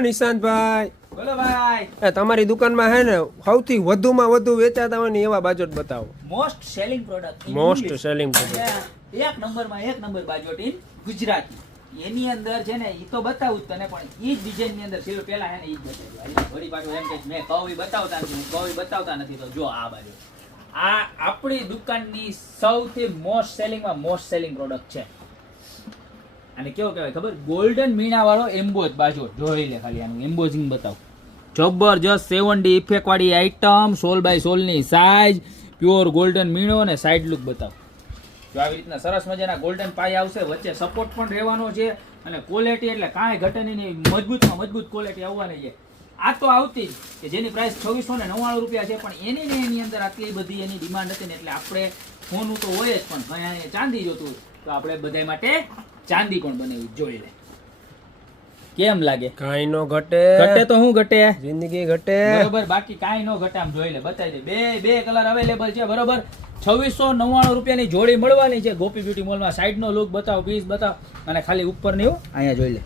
નિશાંતભાઈ, બોલો ભાઈ. તમારી દુકાનમાં હે ને સૌથી વધુમાં વધુ વેચાતા હોય ને એવા બાજોટ બતાવો. Most selling product. Most selling product. એક નંબર બાજોટ ઇન ગુજરાતી. એની અંદર છે ને ઈ તો બતાવું જ તને, પણ ઈ જ ડિઝાઇન ની અંદર છેલ્લો પેલા હે ને ઈ જ બતાવ્યું. વળી પાછું એમ કે મેં કવી બતાવતા નથી, હું કવી બતાવતા નથી. તો જો આ બાજુ આ આપણી દુકાનની સૌથી મોસ્ટ સેલિંગ પ્રોડક્ટ છે. અને કેવો કહેવાય ખબર? ગોલ્ડન મીણા વાળો એમ્બોઝ બાજોટ. જોઈ લે ખાલી આનું એમ્બોઝિંગ બતાવ. જબરજસ્ત 7D ઇફેક્ટ વાળી આઈટમ, 16x16 ની સાઈઝ, પ્યોર ગોલ્ડન મીણો અને સાઈડ લુક બતાવ. જો આવી રીતના સરસ મજાના ગોલ્ડન પાય આવશે, વચ્ચે સપોર્ટ પણ રહેવાનો છે અને ક્વોલિટી એટલે કાંઈ ઘટે નહીં, મજબૂતમાં મજબૂત ક્વોલિટી આવવાની છે. આ તો આવતી જ કે જેની પ્રાઇસ 2699 રૂપિયા છે, પણ એની અંદર આટલી બધી એની ડિમાન્ડ હતી ને એટલે આપણે સોનું તો હોય જ, પણ અહીંયા ચાંદી જોતું તો આપણે બધા માટે ચાંદી પણ બનાવી. જોઈ લે કેમ લાગે? કાંઈ નો ઘટે. ઘટે તો શું ઘટે? જિંદગી ઘટે બરોબર, બાકી કાંઈ નો ઘટે. આમ જોઈ લે, બતાવી દે. બે કલર અવેલેબલ છે બરોબર. 2699 રૂપિયાની જોડી મળવાની છે ગોપી બ્યુટી મોલમાં. સાઈડનો લુક બતાવ, પીસ બતાવ, અને ખાલી ઉપર નહીં, અહીંયા જોઈ લે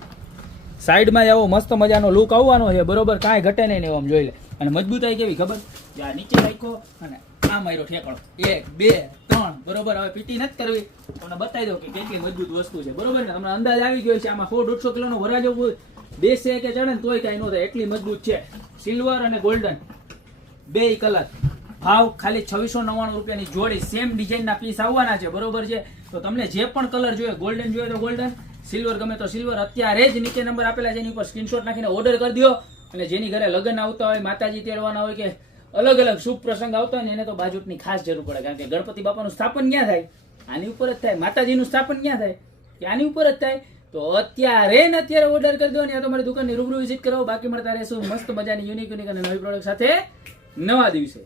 સાઈડમાં આવો મસ્ત મજાનો લુક આવવાનો છે બરોબર. કાંઈ ઘટે નહીં એવો આમ જોઈ લે. અને મજબૂતાઈ કેવી ખબર? આ નીચે રાખ્યો અને આ માર્યો ઠેકાણો, 1 2 3 બરોબર. હવે પીટી નથી કરવી, તમને બતાવી દઉં કે કેટલી મજબૂત વસ્તુ છે બરોબર ને. તમને અંદાજ આવી ગયો છે આમાં 100-150 કિલોનો વરાજો બેસે કે ચડે ને તોય કાંઈ ન થાય, એટલી મજબૂત છે. સિલ્વર અને ગોલ્ડન બે કલર, ભાવ ખાલી 2699 રૂપિયાની જોડી. સેમ ડિઝાઇનના પીસ આવવાના છે બરોબર છે. તો તમને જે પણ કલર જોઈએ, ગોલ્ડન જોઈએ તો ગોલ્ડન, સિલ્વર ગમે તો સિલ્વર, અત્યારે જ નીચે નંબર આપેલા છે એની ઉપર સ્ક્રીનશોટ નાખીને ઓર્ડર કરી દો. અને જેની ઘરે લગ્ન આવતા હોય, માતાજી તેડવાના હોય કે અલગ અલગ શુભ પ્રસંગ આવતા હોય ને એને તો બાજોટની ખાસ જરૂર પડે, કારણ કે ગણપતિ બાપાનું સ્થાપન ક્યાં થાય? આની ઉપર જ થાય. માતાજીનું સ્થાપન ક્યાં થાય? કે આની ઉપર જ થાય. તો અત્યારે ઓર્ડર કરી દો ને યા તો મારી દુકાનની રૂબરૂ વિઝિટ કરો. બાકી મળતા રહેશું મસ્ત મજાની યુનિક અને નવી પ્રોડક્ટ સાથે નવા દિવસે.